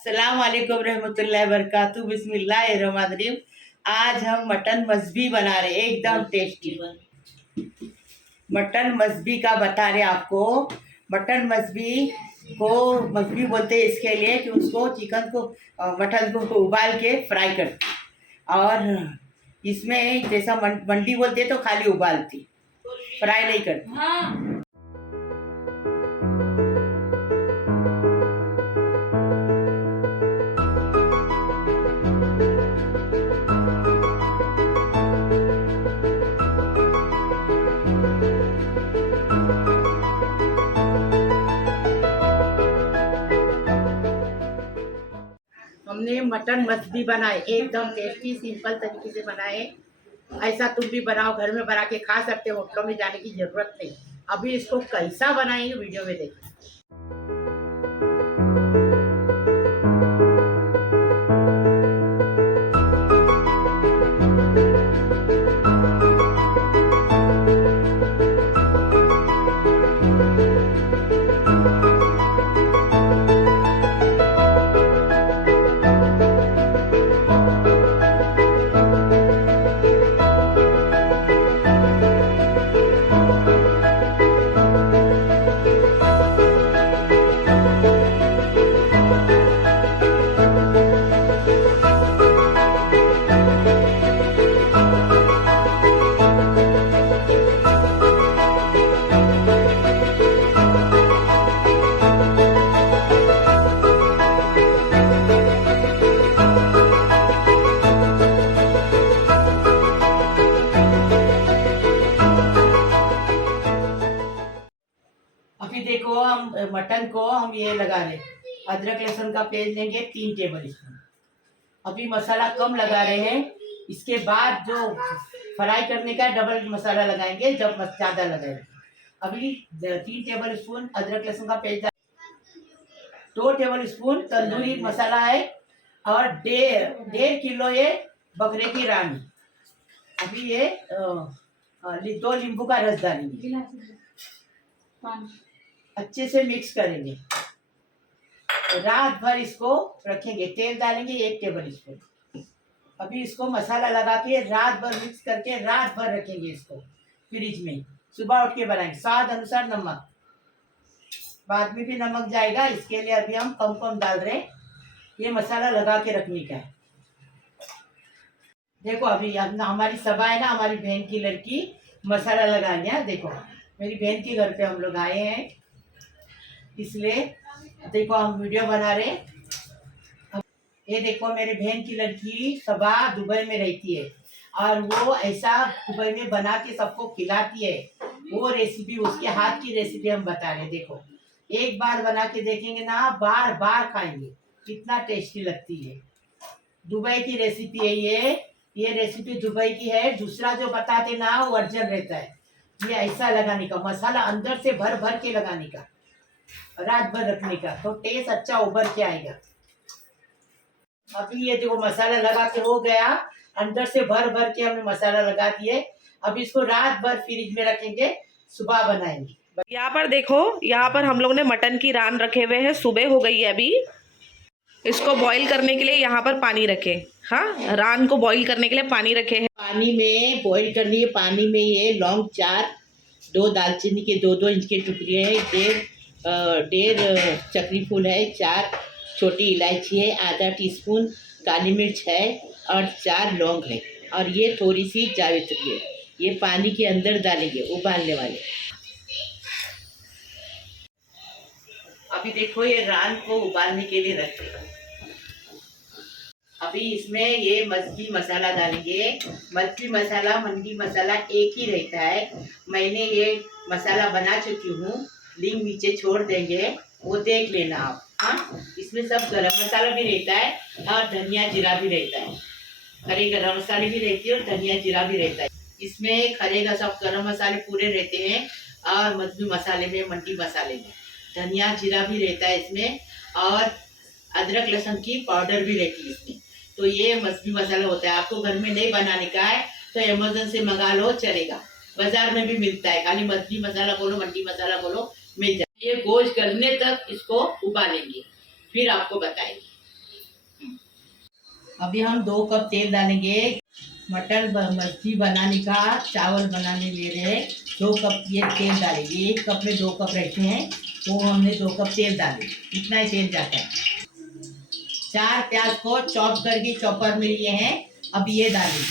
अस्सलाम वालेकुम रहमतुल्लाहि बरकातहू बिस्मिल्लाहिर्रहमानिर्रहीम। आज हम मटन मसबी बना रहे हैं, एकदम टेस्टी मटन मसबी का बता रहे आपको। मटन मसबी को मसबी बोलते हैं इसके लिए कि उसको चिकन को मटन को उबाल के फ्राई करते, और इसमें जैसा मंडी बोलते तो खाली उबालती, फ्राई नहीं करती। हाँ। हमने मटन मसबी बनाए, एकदम टेस्टी सिंपल तरीके से बनाए। ऐसा तुम भी बनाओ, घर में बना के खा सकते हो, होटलों में जाने की जरूरत नहीं। अभी इसको कैसा बनाएंगे वीडियो में देखो। अभी देखो हम मटन को हम ये लगा रहे, अदरक लहसुन का पेस्ट लेंगे 3 टेबल स्पून। अभी मसाला कम लगा रहे हैं, इसके बाद जो फ्राई करने का डबल मसाला लगाएंगे जब ज़्यादा लगाएंगे। अभी 3 टेबल स्पून अदरक लहसुन का paste, 2 table spoon tandoori masala है, और 1.5 किलो ये बकरे की रानी। अभी ये 2 नींबू का रस डालेंगे, अच्छे से मिक्स करेंगे, रात भर इसको रखेंगे। तेल डालेंगे 1 टेबल स्पून। अभी इसको मसाला लगा के रात भर मिक्स करके रात भर रखेंगे इसको फ्रिज में। सुबह उठ के बनाएंगे। स्वाद अनुसार नमक, बाद में भी नमक जाएगा, इसके लिए अभी हम कम कम डाल रहे हैं। ये मसाला लगा के रखने का है। देखो अभी हमारी सभा है ना, हमारी बहन की लड़की मसाला लगा गया। देखो मेरी बहन के घर पे हम लोग आए हैं, इसलिए देखो हम वीडियो बना रहे। ये देखो मेरे बहन की लड़की सभा दुबई में रहती है, और वो ऐसा दुबई में बना के सबको खिलाती है। वो रेसिपी, उसके हाथ की रेसिपी हम बता रहे। देखो एक बार बना के देखेंगे ना, बार बार खाएंगे, कितना टेस्टी लगती है। दुबई की रेसिपी है ये रेसिपी दुबई की है। दूसरा जो बताते ना वो वर्जन रहता है। ये ऐसा लगाने का, मसाला अंदर से भर भर के लगाने का, रात भर रखने का, तो टेस्ट अच्छा उभर के आएगा। अभी ये देखो मसाला लगा के हो गया, अंदर से भर भर के हमने मसाला लगा दिए। अभी इसको रात भर फ्रिज में रखेंगे, सुबह बनाएंगे। यहाँ पर देखो, यहाँ पर हम लोग ने मटन की रान रखे हुए हैं। सुबह हो गई है अभी। इसको बॉईल करने के लिए यहाँ पर पानी रखे। हाँ, रान को बॉईल करने के लिए पानी रखे हैं। पानी में बॉईल करनी है। पानी में ये लौंग 4, 2 दालचीनी के 2-2 इंच के टुकड़े हैं, 1.5 चक्री फूल है, 4 छोटी इलायची है, आधा टीस्पून काली मिर्च है, और 4 लौंग है, और ये थोड़ी सी जावित्री है। ये पानी के अंदर डालेंगे उबालने वाले। अभी देखो ये रान को उबालने के लिए रखें। अभी इसमें ये मसबी मसाला डालेंगे। मसबी मसाला मंडी मसाला एक ही रहता है। मैंने ये मसाला बना चुकी हूँ, लिंक नीचे छोड़ देंगे, वो देख लेना आप। हाँ, इसमें सब गरम मसाला भी रहता है और धनिया जीरा भी रहता है। खड़े गरम मसाले भी रहती है और धनिया जीरा भी रहता है। इसमें खड़े का सब गरम मसाले पूरे रहते हैं, और मसबी मसाले में, मंडी मसाले में धनिया जीरा भी रहता है इसमें, और अदरक लहसुन की पाउडर भी रहती है इसमें। तो ये मसबी मसाला होता है। आपको घर में नहीं बनाने का है तो अमेज़न से मंगा लो, चलेगा। बाजार में भी मिलता है, खाली मसबी मसाला बोलो, मंडी मसाला बोलो, मिल जाए। ये गोश्त गलने तक इसको उबालेंगे, फिर आपको बताएंगे। अभी हम 2 कप तेल डालेंगे। मटर मछली बनाने का चावल बनाने ले रहे हैं। 2 कप ये तेल डालेंगे। 1 कप में 2 कप रहते हैं, तो हमने 2 कप तेल डाले, इतना ही तेल जाता है। 4 प्याज को चॉप करके चॉपर में लिए हैं, अब ये डालेंगे।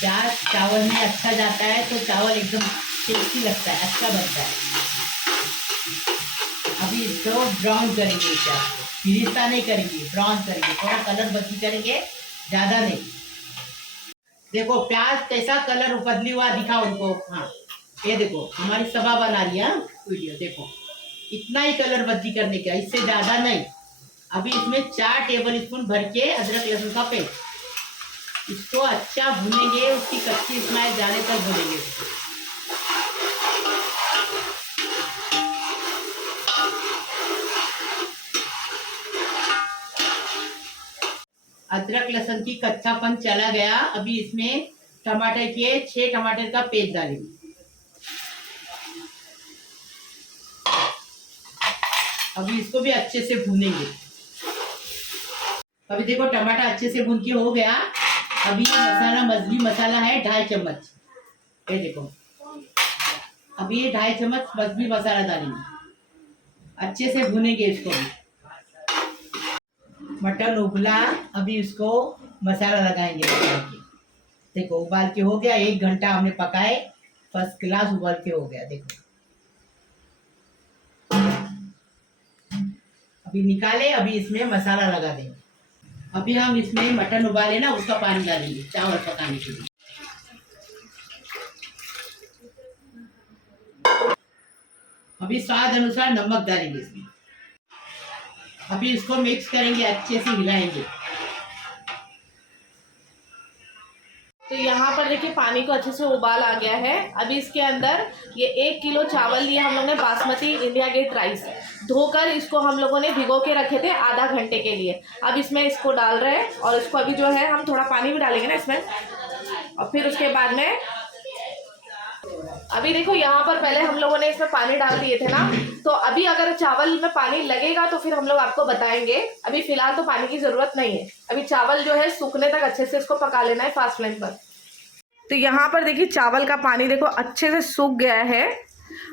प्याज चावल में अच्छा जाता है तो चावल एकदम टेस्टी लगता है, अच्छा बनता है। अभी इसको ब्राउन करेंगे, प्याज को फिरिस्ता नहीं करेंगे, ब्राउन करेंगे, थोड़ा कलर बदली करेंगे, ज़्यादा नहीं। देखो प्याज कैसा कलर बदली हुआ दिखा उनको। हाँ ये देखो हमारी सभा बना रही है वीडियो, देखो इतना ही कलर बदली करने का, इससे ज़्यादा नहीं। अभी इसमें 4 टेबल स्पून भर के अदरक लहसुन का पेस्ट, इसको अच्छा भूनेंगे, उसकी कच्ची स्मेल जाने तक भूनेंगे इसको। अदरक लहसुन की कच्चापन चला गया। अभी इसमें टमाटर के 6 टमाटर का पेस्ट डालेंगे। अभी इसको भी अच्छे से भूनेंगे। अभी देखो टमाटर अच्छे से भून के हो गया। अभी ये मसाला मछली मसाला है 2.5 चम्मच, ये देखो। अभी ये 2.5 चम्मच मछली मसाला डालेंगे, अच्छे से भूनेंगे इसको भी। मटन उबला, अभी इसको मसाला लगाएंगे। देखो उबाल के हो गया, 1 घंटा हमने पकाए, फर्स्ट क्लास उबाल के हो गया। देखो अभी निकाले, अभी इसमें मसाला लगा देंगे। अभी हम इसमें मटन उबाले ना, उसका पानी डालेंगे चावल पकाने के लिए। अभी स्वाद अनुसार नमक डालेंगे इसमें। अभी इसको मिक्स करेंगे, अच्छे से हिलाएंगे। तो यहाँ पर देखिए पानी को अच्छे से उबाल आ गया है। अभी इसके अंदर ये 1 किलो चावल लिए हम लोग ने, बासमती इंडिया गेट राइस, धोकर इसको हम लोगों ने भिगो के रखे थे आधा घंटे के लिए। अब इसमें इसको डाल रहे हैं और इसको अभी जो है हम थोड़ा पानी भी डालेंगे ना इसमें, और फिर उसके बाद में अभी देखो यहाँ पर पहले हम लोगों ने इसमें पानी डाल दिए थे ना, तो अभी अगर चावल में पानी लगेगा तो फिर हम लोग आपको बताएंगे। अभी फिलहाल तो पानी की जरूरत नहीं है। अभी चावल जो है सूखने तक अच्छे से इसको पका लेना है फास्ट फ्लेम पर। तो यहाँ पर देखिए चावल का पानी देखो अच्छे से सूख गया है।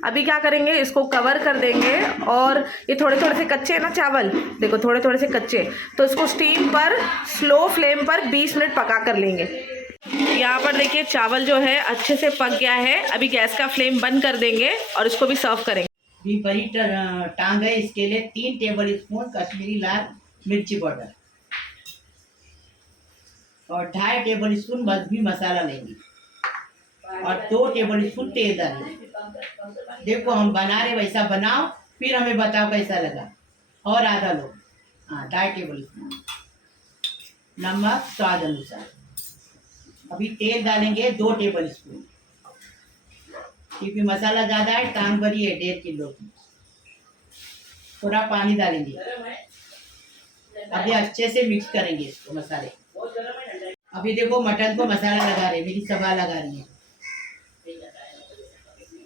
अभी क्या करेंगे, इसको कवर कर देंगे। और ये थोड़े थोड़े से कच्चे हैं ना चावल, देखो थोड़े थोड़े से कच्चे, तो इसको स्टीम पर स्लो फ्लेम पर 20 मिनट पका कर लेंगे। यहाँ पर देखिए चावल जो है अच्छे से पक गया है। अभी गैस का फ्लेम बंद कर देंगे और इसको भी सर्व करेंगे। भी बड़ी टांग है, इसके लिए 3 टेबल स्पून कश्मीरी लाल मिर्ची पाउडर और 2.5 टेबल स्पून मछली मसाला लेंगे और 2 टेबल स्पून तेल डालेंगे। देखो हम बना रहे, वैसा बनाओ, फिर हमें बताओ कैसा लगा। और आधा लो, हाँ 2.5 टेबल स्पून नमक स्वाद अनुसार। अभी तेल डालेंगे 2 टेबल स्पून, क्योंकि मसाला ज़्यादा है, टांग भरी है 1.5 किलो की। थोड़ा पानी डालेंगे। अभी अच्छे से मिक्स करेंगे इसको मसाले। अभी देखो मटन को मसाला लगा रहे, मेरी सभा लगा रही है,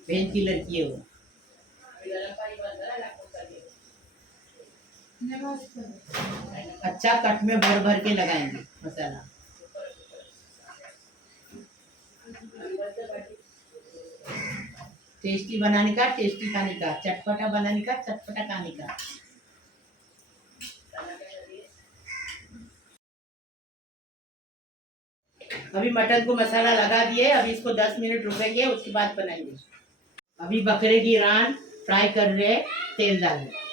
बहन की लड़की है वो। अच्छा कट में भर भर के लगाएंगे मसाला। टेस्टी बनाने का, टेस्टी खाने का, चटपटा बनाने का, चटपटा खाने का। अभी मटन को मसाला लगा दिए, अभी इसको 10 मिनट रुकेंगे, उसके बाद बनाएंगे। अभी बकरे की रान फ्राई कर रहे, तेल डाल रहे।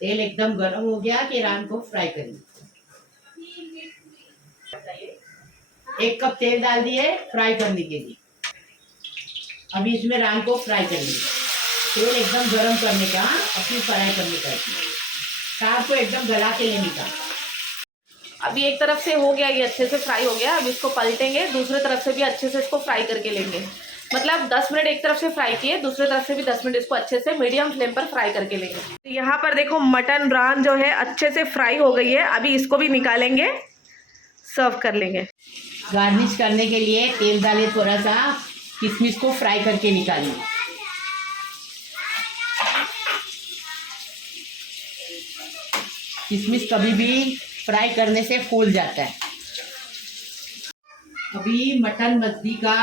तेल एकदम गर्म हो गया कि रान को फ्राई करेंगे। 1 कप तेल डाल दिए फ्राई करने के लिए। अभी इसमें रान को फ्राई करेंगे। तेल एकदम गर्म करने का, अपनी फ्राई करने का, रान को एकदम गला के लेने का। अभी एक तरफ से हो गया, ये अच्छे से फ्राई हो गया। अब इसको पलटेंगे, दूसरी तरफ से भी अच्छे से इसको फ्राई करके लेंगे। मतलब 10 मिनट एक तरफ से फ्राई किए, दूसरी तरफ से भी 10 मिनट इसको अच्छे से मीडियम फ्लेम पर फ्राई करके लेंगे। यहाँ पर देखो मटन रान जो है अच्छे से फ्राई हो गई है। अभी इसको भी निकालेंगे, सर्व कर लेंगे। गार्निश करने के लिए तेल डाले, थोड़ा सा किशमिश को फ्राई करके निकालेंगे। किशमिश कभी भी फ्राई करने से फूल जाता है। अभी मटन मछली का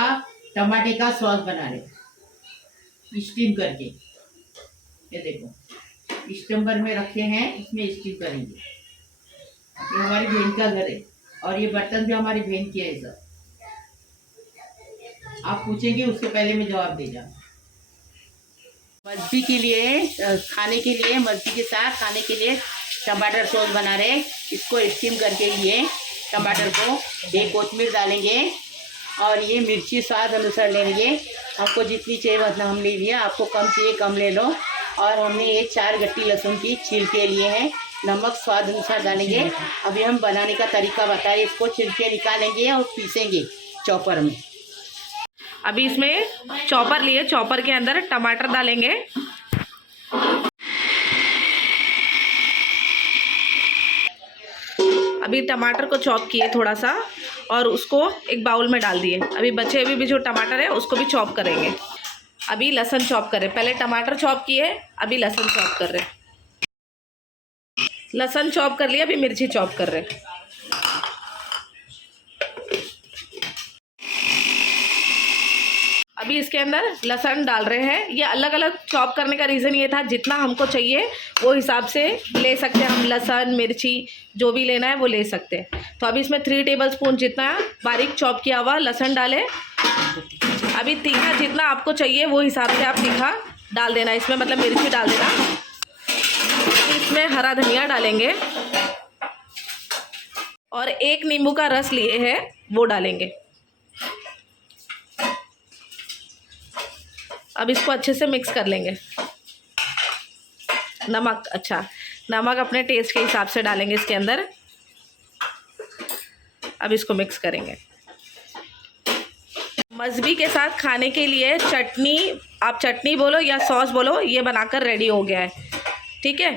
टमाटे का सॉस बना रहे स्टीम करके। ये देखो स्टम्बर में रखे हैं, इसमें स्टीम करेंगे। ये हमारी बहन का घर है और ये बर्तन भी हमारी बहन की है। सब आप पूछेंगे उसके पहले मैं जवाब दे जाऊँ। मछली के लिए खाने के लिए, मछली के साथ खाने के लिए टमाटर सॉस बना रहे। इसको स्टीम करके लिए टमाटर को, एक कोथिमीर डालेंगे और ये मिर्ची स्वाद अनुसार लेंगे। हमको जितनी चाहिए मतलब हम ले लिया, आपको कम चाहिए कम ले लो। और हमने ये 4 गट्टी लहसुन की छिलके लिए हैं। नमक स्वाद अनुसार डालेंगे। अभी हम बनाने का तरीका बताएं। इसको छिलके निकालेंगे और पीसेंगे चॉपर में। अभी इसमें चॉपर लिए, चॉपर के अंदर टमाटर डालेंगे। अभी टमाटर को चॉप किए थोड़ा सा और उसको एक बाउल में डाल दिए। अभी बचे हुए भी जो टमाटर है उसको भी चॉप करेंगे। अभी लहसुन चॉप करें, पहले टमाटर चॉप किए, अभी लहसुन चॉप कर रहे। लहसुन चॉप कर लिया, अभी मिर्ची चॉप कर रहे। अभी इसके अंदर लहसुन डाल रहे हैं। ये अलग अलग चॉप करने का रीज़न ये था, जितना हमको चाहिए वो हिसाब से ले सकते हैं हम। लहसुन मिर्ची जो भी लेना है वो ले सकते हैं। तो अभी इसमें 3 टेबलस्पून जितना बारीक चॉप किया हुआ लहसुन डालें। अभी तीखा जितना आपको चाहिए वो हिसाब से आप तीखा डाल देना इसमें, मतलब मिर्ची डाल देना। इसमें हरा धनिया डालेंगे और 1 नींबू का रस लिए हैं वो डालेंगे। अब इसको अच्छे से मिक्स कर लेंगे। नमक, अच्छा नमक अपने टेस्ट के हिसाब से डालेंगे इसके अंदर। अब इसको मिक्स करेंगे। मछली के साथ खाने के लिए चटनी, आप चटनी बोलो या सॉस बोलो, ये बनाकर रेडी हो गया है। ठीक है।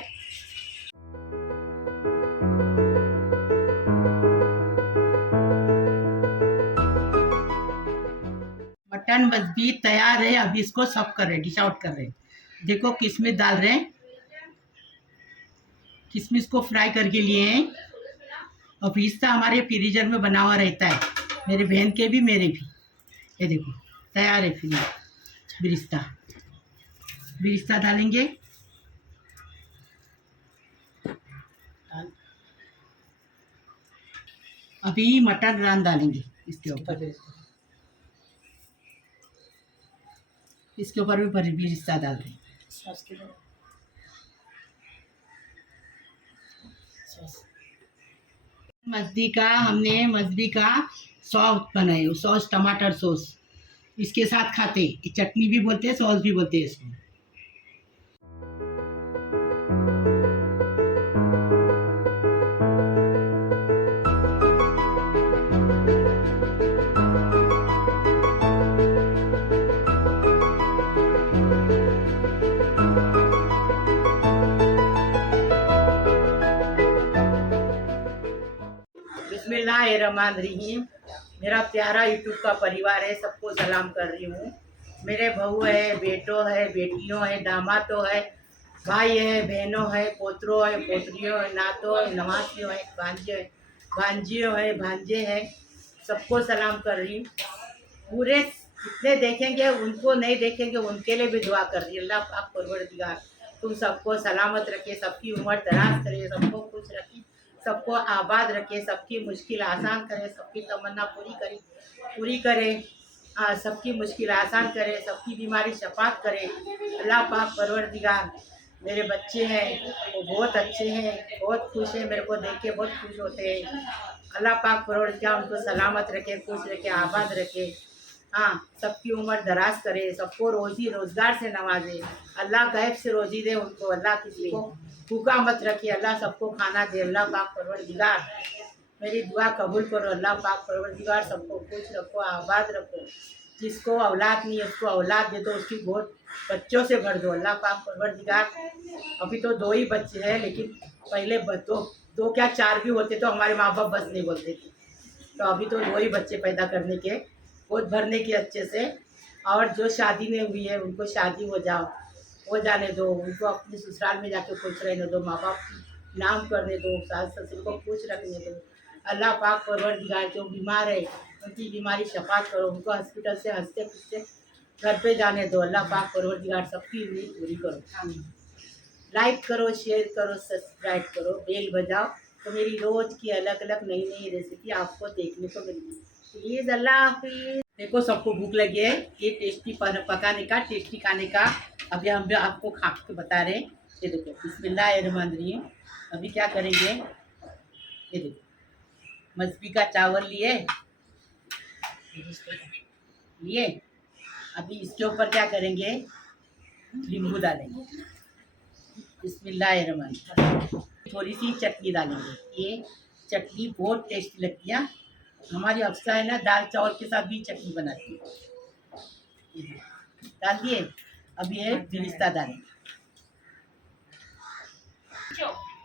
मटन मछली तैयार है। अभी इसको सर्व कर रहे, डिश आउट कर रहे। देखो किशमिश डाल रहे हैं, किशमिश को फ्राई करके लिए हैं। और पिस्ता हमारे फ्रीजर में बना हुआ रहता है, मेरे बहन के भी मेरे भी। ये देखो तैयार है फिर बिरिस्ता। बिरिस्ता डालेंगे, अभी मटन रान डालेंगे इसके ऊपर। इसके ऊपर भी बिरिस्ता डाल दें। मछली का सॉस बनाए, सॉस टमाटर सॉस इसके साथ खाते। चटनी भी बोलते हैं, सॉस भी बोलते हैं इसको। बिस्मिल्लाहिर्रहमानिर्रहीम। मेरा प्यारा यूट्यूब का परिवार है, सबको सलाम कर रही हूँ। मेरे बहू है, बेटो है, बेटियों है, दामादो है, भाई है, बहनों है, पोतरों है, पोतरियों है, नातों है, नवासियों है, भांजियों है, भांजे हैं। सबको सलाम कर रही हूँ। पूरे जितने देखेंगे, उनको नहीं देखेंगे उनके लिए भी दुआ कर रही हूँ। अल्लाह पाक परवरदिगार तुम सबको सलामत रखे, सबकी उम्र दराज करे, सबको खुश रखे, सबको आबाद रखे, सबकी मुश्किल आसान करे, सबकी तमन्ना पूरी करे, सबकी मुश्किल आसान करे, सबकी बीमारी शफात करे। अल्लाह पाक परवरदिगार, मेरे बच्चे हैं वो बहुत अच्छे हैं, बहुत खुश हैं, मेरे को देख के बहुत खुश होते हैं। अल्लाह पाक परवरदिगार उनको सलामत रखे, खुश रखे, आबाद रखे। हाँ, सबकी उम्र दराज करे, सबको रोज़ी रोज़गार से नवाजे। अल्लाह गैब से रोज़ी दे उनको, अल्लाह किसी को भूखा मत रखिए, अल्लाह सबको खाना दे। अल्लाह पाक परवरदिगार मेरी दुआ कबूल करो। अल्लाह पाक परवरदिगार सबको खुश रखो, आबाद रखो। जिसको औलाद नहीं है उसको औलाद दे दो, उसकी बहुत बच्चों से भर दो। अल्लाह पाक परवरदिगार, अभी तो 2 ही बच्चे हैं, लेकिन पहले दो क्या 4 भी होते तो हमारे माँ बाप बस नहीं बोलते थे। तो अभी तो 2 ही बच्चे पैदा करने के, बहुत भरने की अच्छे से। और जो शादी नहीं हुई है उनको शादी हो जाने दो, उनको अपने ससुराल में जाके खुश रहने दो। माँ बाप नाम करने दो, सास ससुर को खुश रखने दो। अल्लाह पाक परवरदिगार जो बीमार है उनकी बीमारी शफा करो, उनको हॉस्पिटल से हंसते खुशते घर पे जाने दो। अल्लाह पाक परवरदिगार सबकी उम्मीद पूरी करो। लाइक करो, शेयर करो, सब्सक्राइब करो, बेल बजाओ, तो मेरी रोज़ की अलग अलग नई नई रेसिपी आपको देखने को मिलेगी। प्लीज़, अल्लाह हाफिज़। देखो सबको भूख लगी है, ये टेस्टी पकाने का, टेस्टी खाने का अभी हम आपको खा के बता रहे हैं। ये देखो, बिस्मिल्लाहिर्रहमानिर्रहीम। अभी क्या करेंगे, ये देखो मसबी का चावल लिए। अभी इसके ऊपर क्या करेंगे, नींबू डालेंगे। बिस्मिल्लाहिर्रहमानिर्रहीम। थोड़ी सी चटनी डालेंगे। ये चटनी बहुत टेस्टी लगती है। हमारी अफसा है ना, दाल चावल के साथ भी चटनी बनाती है। डाल दिए। अब ये बिरिस्ता डालेंगे।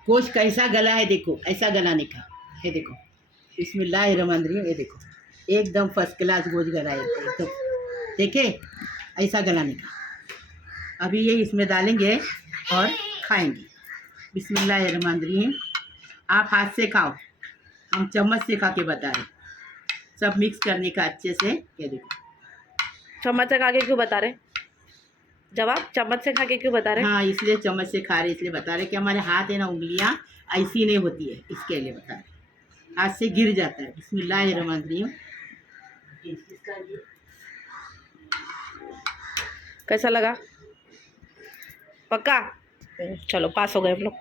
गोश्त कैसा गला है देखो, ऐसा गलाने का है। देखो बिस्मिल्लाहिर्रहमानिर्रहीम। ये देखो एकदम फर्स्ट क्लास गोश्त गला है एकदम, देखे ऐसा गलाने का। अभी ये इसमें डालेंगे और खाएंगे। बिस्मिल्लाहिर्रहमानिर्रहीम। आप हाथ से खाओ, हम चम्मच से खा के बता रहे। सब मिक्स करने का अच्छे से। ये देखो चम्मच से खा के क्यों बता रहे? जवाब, चम्मच से खा के क्यों बता रहे? हाँ, इसलिए चम्मच से खा रहे, इसलिए बता रहे कि हमारे हाथ है ना, उंगलियां ऐसी नहीं होती है, इसके लिए बता रहे। हाथ से गिर जाता है। बिस्मिल्लाहिर्रहमानिर्रहीम। कैसा लगा? पक्का? चलो पास हो गए हम लोग।